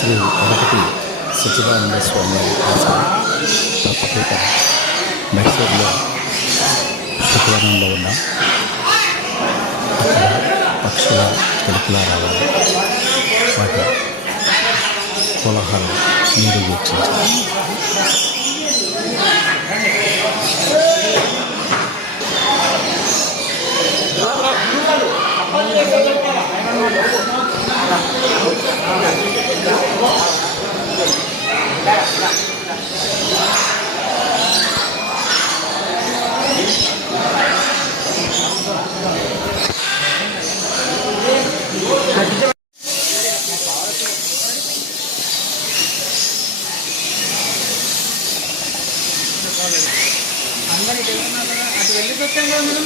శ్రీ గణపతి సచిదానంద స్వామి వారి ఆశ్రమం తప్పకేట శుక్రవారంలో ఉన్నాం. అక్కడ పక్షుల తెలుపుల రావాలి వాటి కోలాహలం నీరు వీక్షించాలి. అందరికి తెలుసున్నా వెళ్ళి అటు కదా మనం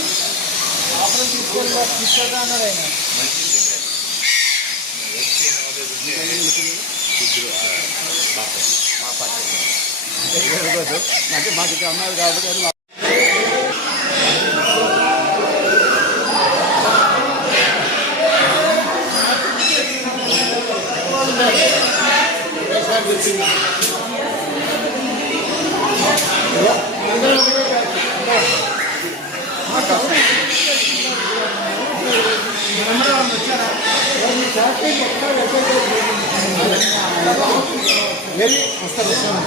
లోపల తీసుకొని తీసుకెళ్తా అన్నాడు ఆయన అంటే మాకు ఇక్కడ అన్నారు కాబట్టి Yeah. మా- వెళ్ళి వస్తారు వస్తారు